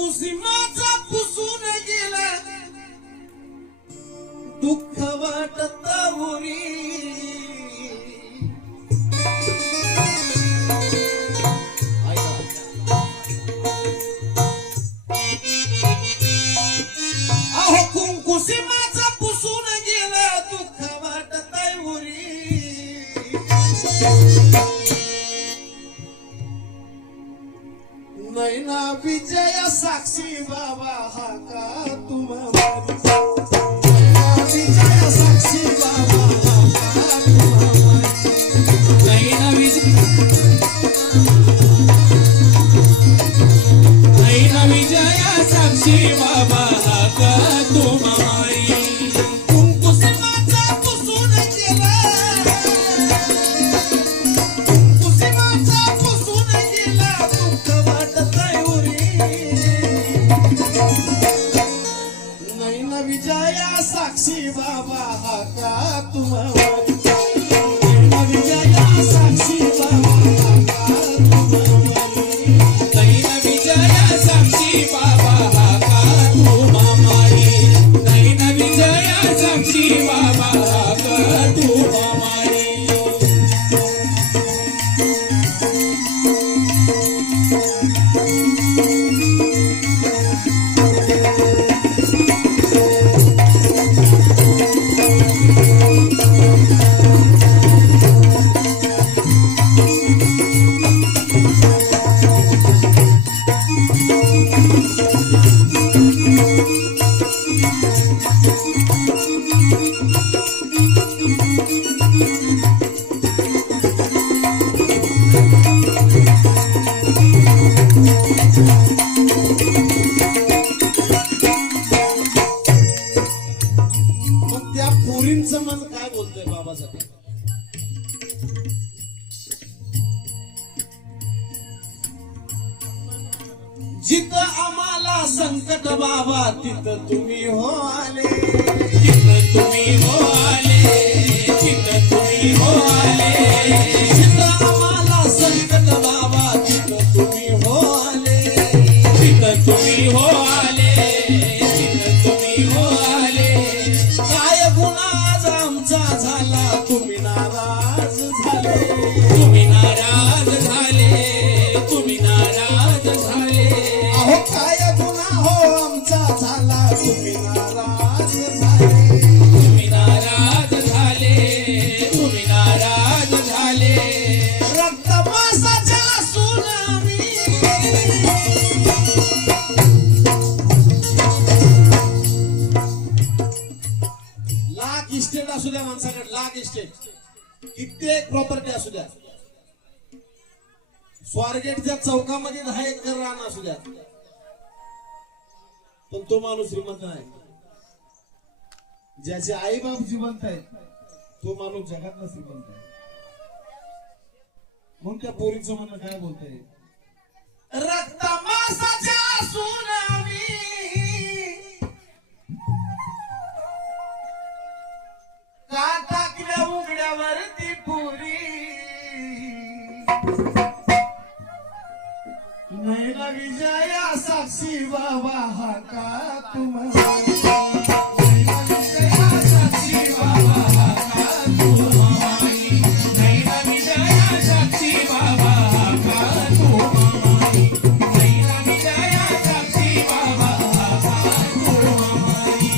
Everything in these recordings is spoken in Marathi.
कुसुमाचा पुसून गेला दुःख वाटत उरी अहो कुसुमाचा पुसून गेला दुःख वाटत उरी नैना विजय साक्षी बाबा हा का तुम्हाला विजय साक्षी बाबा हा का तुम्हाला नैना विजय साक्षी बाबा हा का तुम्हारी कुसुमाचा पुसून गेला कुसुमाचा पुसून गेला दुःख वाटत उरी नैना विजया साक्षी बाबा हा का तुम्हाला नैना विजया साक्षी बाबा हा का तुम्हाला नैना विजय साक्षी बाबा हा का तुम्हारी नैना विजय साक्षी बाबा हा का तुम्हारी मग त्या पोरींचं मन काय बोलतोय बाबासाठी जिथं आम्हाला संकट बाबा तिथं तुम्ही हो आले तिथं तुम्ही हो आले तिथं तुम्ही हो आले जिथं आम्हाला संकट बाबा तिथं तुम्ही हो आले तिथं तुम्ही हो आले तिथं तुम्ही हो आले काय गुन्हा आज आमचा झाला तुम्ही नाराज झाले तुम्ही नाराज झाले तुम्ही नाराज झाले अहो काय गुन्हा हो आमचा झाला तुम्ही नाराज झाले तुम्ही नाराज झाले तुम्ही नाराज झाले रक्त मासाच्या असून आम्ही लाख इस्टेट असू द्या माणसाकडे लाख इस्टेट कित्येक प्रॉपर्टी असू द्या स्वारगेटच्या चौकामध्ये 10 एकर रान असू द्या पण तो माणूस श्रीमंत नाही ज्याचे आई बाप जिवंत आहेत तो माणूस जगातला श्रीमंत आहे म्हणून त्या पोरीचं म्हणणं काय बोलतंय रक्त मासाच्या असून आम्ही का टाकल्या उघड्यावरती पुरी नैना विजया साक्षी बाबा हा का तुम्हाला नैना विजया साक्षी बाबा हा का तुम्हारी नैना विजय साक्षी बाबा हा का तुम्हारी नैना विजय साक्षी बाबा हा का तुम्हारी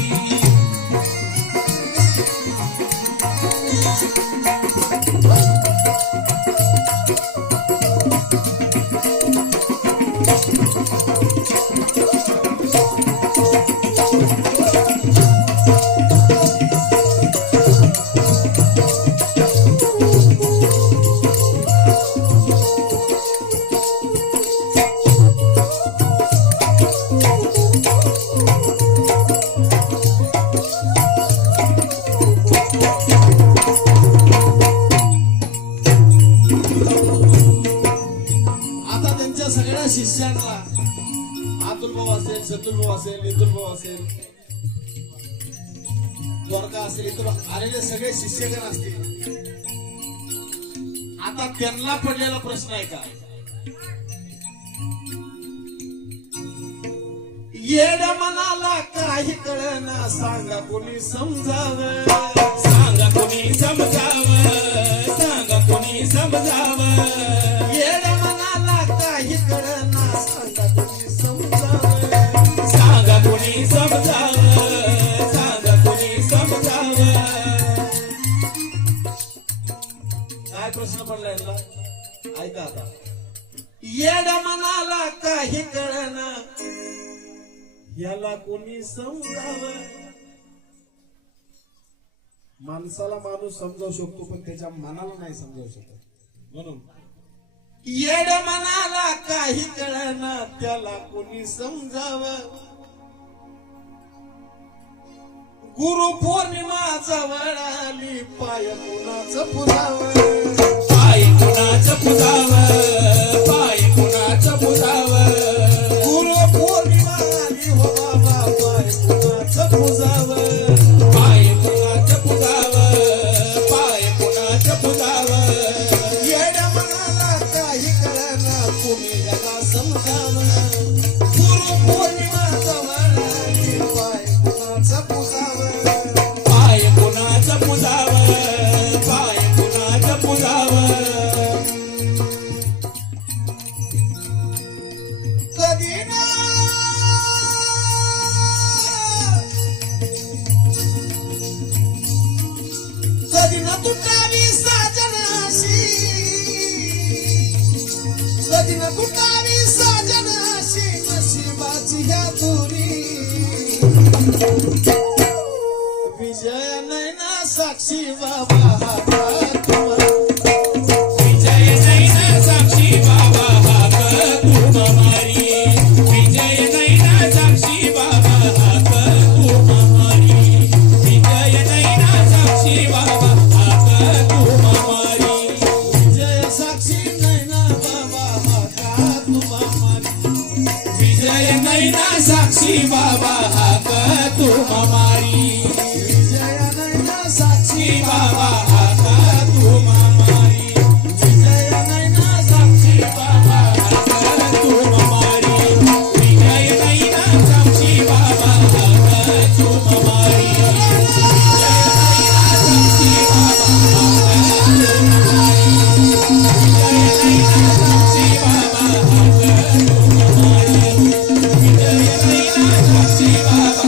सगळ्या शिष्यांना अतुल भाऊ असेल, सतुल भाऊ असेल, नितुल भाऊ असेल, द्वारका असेल, इतर आलेले सगळे शिष्यगण असतील. आता त्यांना पडलेला प्रश्न आहे का येड्या मनाला काही कळना सांगा कोणी समजावं सांगा कोणी समजावं सांगा कोणी समजावं येड्या मनाला काही कळना सांगा कोणी समजावं सांगा कोणी समजावं सांगा कोणी समजावं काय प्रश्न पडला यांना ऐका आता येड्या मनाला काही कळना याला कोणी समजावं माणसाला माणूस समजावू शकतो पण त्याच्या मनाला नाही समजावू शकत म्हणून येड्या मनाला काही कळना त्याला कोणी समजावं गुरु पौर्णिमा जवळ आली पाय कुणाचं पुजावं पाय कुणाचं पुजावं पाय कुणाचं पुजावं गुरु पौर्णिमा आली हो बाबा पाय कुणाचं पुजावं पाय कुणाचं पुजावं पाय कुणाचं पुजावं येड्या मनाला काही कळना कोणी याला समजावं गुरु पौर्णिमा जवळ आली पाय कुणाचं पुजावं पाय कुणाचं पुजावं पाय कुणाचं पुजावं कधी ना कधी ना तुटावी साजनाशी कधी ना तुटावी साजनाशी नशिबाची ह्या तुरी विजय नैना साक्षी बाबा हा तुम्हा विजय नैना साक्षी बाबा हाक तू मारी विजय नैना साक्षी बाबा हाक तू मारी विजय नैना साक्षी बाबा हाक तू मारी विजय साक्षी नैना बाबा हा तुम्हा विजय नैना साक्षी बाबा हाक तू मारी विजय नैना साक्षी साक्षी बाबा हाक तू मारी विजय नैना साक्षी बाबा हाक तू मारी विजय नैना साक्षी बाबा हाक तू मारी Shiva